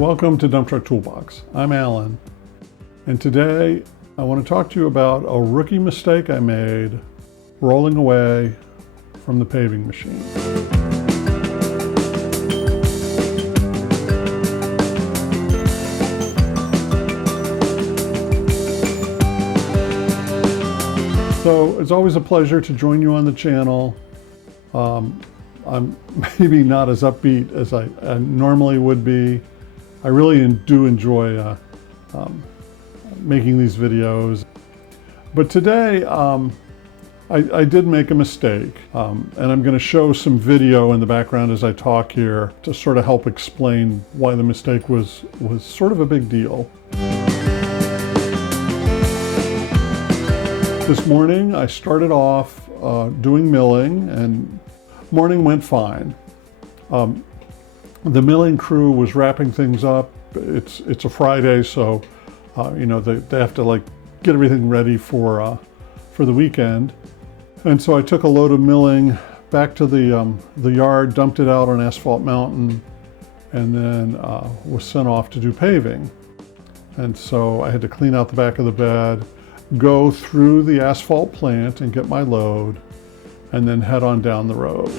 Welcome to Dump Truck Toolbox. I'm Alan, and today I want to talk to you about a rookie mistake I made rolling away from the paving machine. So it's always a pleasure to join you on the channel. I'm maybe not as upbeat as I normally would be. I really do enjoy making these videos. But today, I did make a mistake, and I'm going to show some video in the background as I talk here to sort of help explain why the mistake was sort of a big deal. This morning, I started off doing milling, and morning went fine. The milling crew was wrapping things up. It's a Friday, so you know they have to like get everything ready for the weekend. And so I took a load of milling back to the yard, dumped it out on Asphalt Mountain, and then was sent off to do paving. And so I had to clean out the back of the bed, go through the asphalt plant and get my load, and then head on down the road.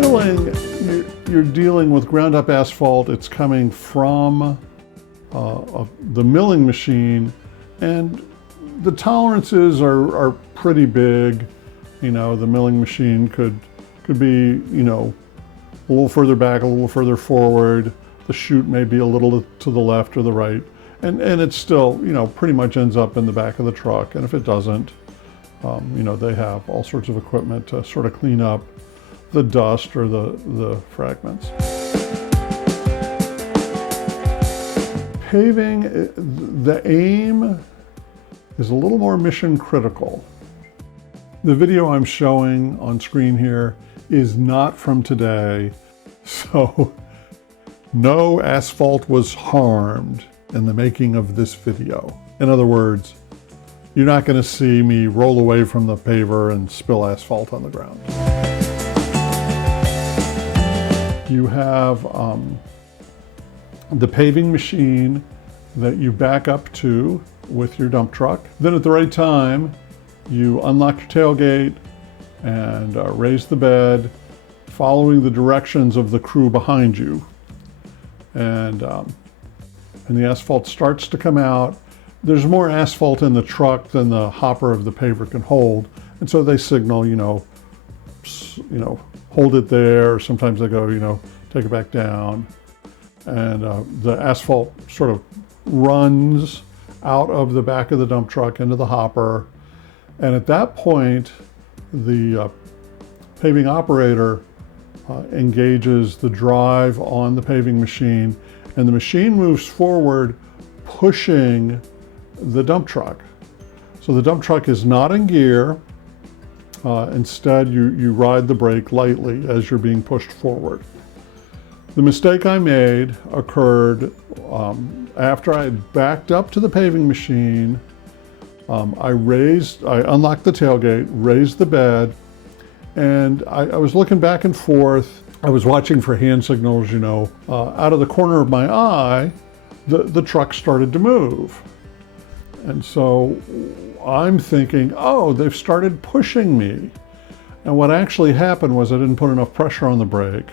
Milling, you're dealing with ground up asphalt. It's coming from the milling machine, and the tolerances are pretty big. You know, the milling machine could be, you know, a little further back, a little further forward. The chute may be a little to the left or the right. And it still, you know, pretty much ends up in the back of the truck. And if it doesn't, you know, they have all sorts of equipment to sort of clean up the dust or the fragments. Paving, the aim is a little more mission critical. The video I'm showing on screen here is not from today, so no asphalt was harmed in the making of this video. In other words, you're not going to see me roll away from the paver and spill asphalt on the ground. You have the paving machine that you back up to with your dump truck. Then at the right time, you unlock your tailgate and raise the bed, following the directions of the crew behind you. And the asphalt starts to come out. There's more asphalt in the truck than the hopper of the paver can hold. And so they signal, you know, hold it there. Or sometimes they go, you know, take it back down. And the asphalt sort of runs out of the back of the dump truck into the hopper. And at that point, the paving operator engages the drive on the paving machine, and the machine moves forward, pushing the dump truck. So the dump truck is not in gear. Instead, you ride the brake lightly as you're being pushed forward. The mistake I made occurred after I had backed up to the paving machine. I unlocked the tailgate, raised the bed, and I was looking back and forth. I was watching for hand signals, you know. Out of the corner of my eye, the truck started to move. And so I'm thinking, oh, they've started pushing me. And what actually happened was I didn't put enough pressure on the brake,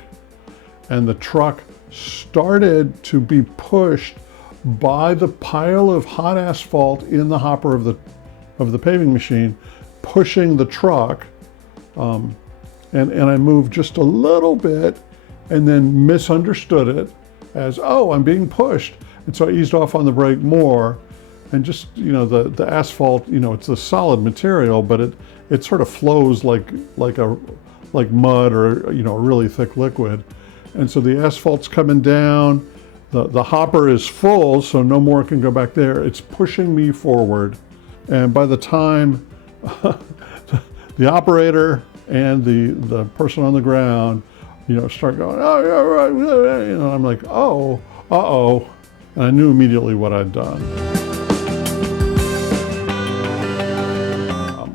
and the truck started to be pushed by the pile of hot asphalt in the hopper of the paving machine, pushing the truck. And I moved just a little bit and then misunderstood it as, oh, I'm being pushed. And so I eased off on the brake more, and just, you know, the asphalt, you know, it's a solid material, but it sort of flows like mud or, you know, a really thick liquid. And so the asphalt's coming down, the hopper is full, so no more can go back there. It's pushing me forward. And by the time the operator and the person on the ground, you know, start going, oh, yeah, right, you know, I'm like, oh, uh-oh. And I knew immediately what I'd done.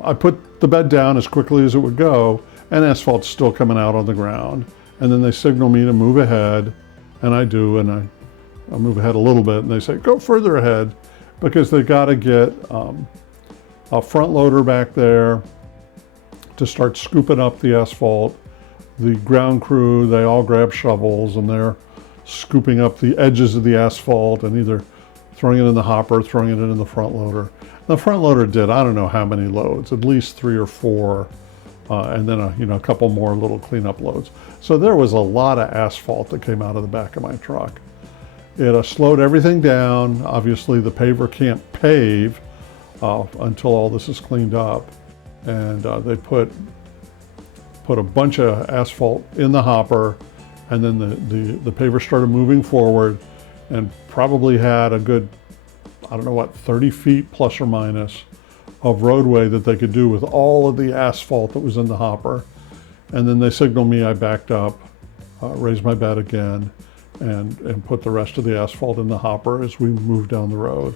I put the bed down as quickly as it would go, and asphalt's still coming out on the ground. And then they signal me to move ahead, and I do, and I move ahead a little bit, and they say, go further ahead, because they got to get a front loader back there to start scooping up the asphalt. The ground crew, they all grab shovels, and they're scooping up the edges of the asphalt and either throwing it in the hopper, throwing it in the front loader. The front loader did, I don't know how many loads, at least 3 or 4, and then a couple more little cleanup loads. So there was a lot of asphalt that came out of the back of my truck. It slowed everything down. Obviously, the paver can't pave until all this is cleaned up. And they put a bunch of asphalt in the hopper, and then the paver started moving forward and probably had a good, I don't know what, 30 feet plus or minus of roadway that they could do with all of the asphalt that was in the hopper. And then they signaled me, I backed up, raised my bed again, and put the rest of the asphalt in the hopper as we moved down the road.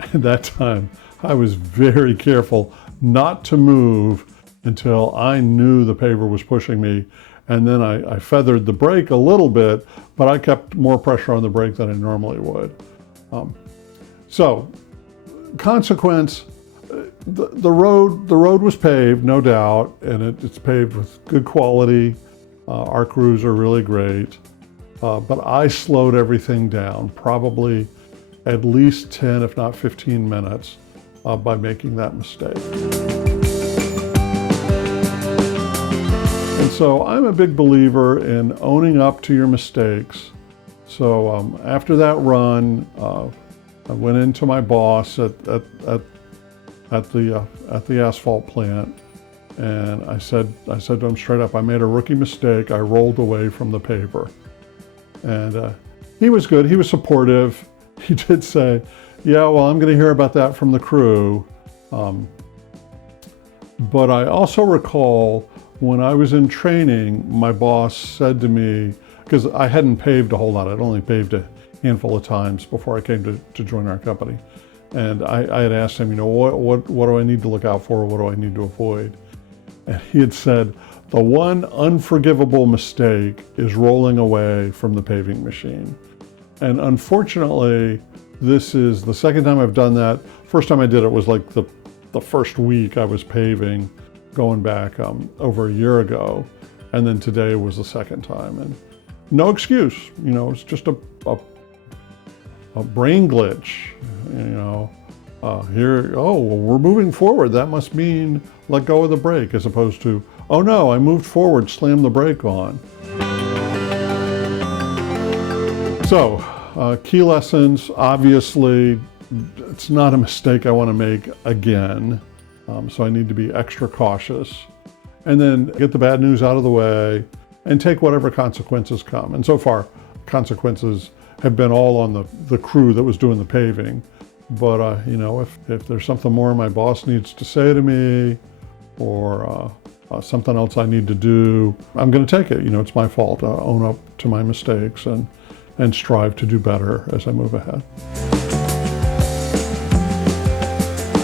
At that time, I was very careful not to move until I knew the paver was pushing me. And then I feathered the brake a little bit, but I kept more pressure on the brake than I normally would. So, consequence, the road was paved, no doubt, and it's paved with good quality. Our crews are really great, but I slowed everything down, probably at least 10, if not 15 minutes, by making that mistake. And so I'm a big believer in owning up to your mistakes. So after that run, I went into my boss at the asphalt plant, and I said to him straight up, I made a rookie mistake. I rolled away from the paver. And he was good. He was supportive. He did say, yeah, well, I'm going to hear about that from the crew. But I also recall when I was in training, my boss said to me, because I hadn't paved a whole lot, I'd only paved a handful of times before I came to join our company. And I had asked him, what do I need to look out for? What do I need to avoid? And he had said, the one unforgivable mistake is rolling away from the paving machine. And unfortunately, this is the second time I've done that. First time I did it was like the first week I was paving, going back over a year ago. And then today was the second time. And no excuse, it's just a brain glitch, we're moving forward. That must mean let go of the brake, as opposed to, oh no, I moved forward, slam the brake on. So, key lessons, obviously, it's not a mistake I want to make again. So I need to be extra cautious. And then get the bad news out of the way and take whatever consequences come. And so far, consequences have been all on the crew that was doing the paving. But, if there's something more my boss needs to say to me, or something else I need to do, I'm going to take it. It's my fault. Own up to my mistakes and strive to do better as I move ahead.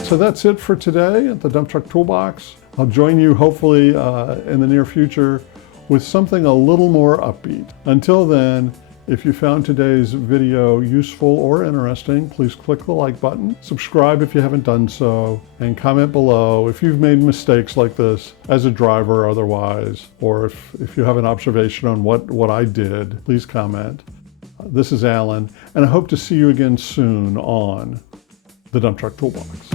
So that's it for today at the Dump Truck Toolbox. I'll join you hopefully in the near future with something a little more upbeat. Until then, if you found today's video useful or interesting, please click the like button, subscribe if you haven't done so, and comment below if you've made mistakes like this as a driver or otherwise, or if you have an observation on what I did, please comment. This is Alan, and I hope to see you again soon on the Dump Truck Toolbox.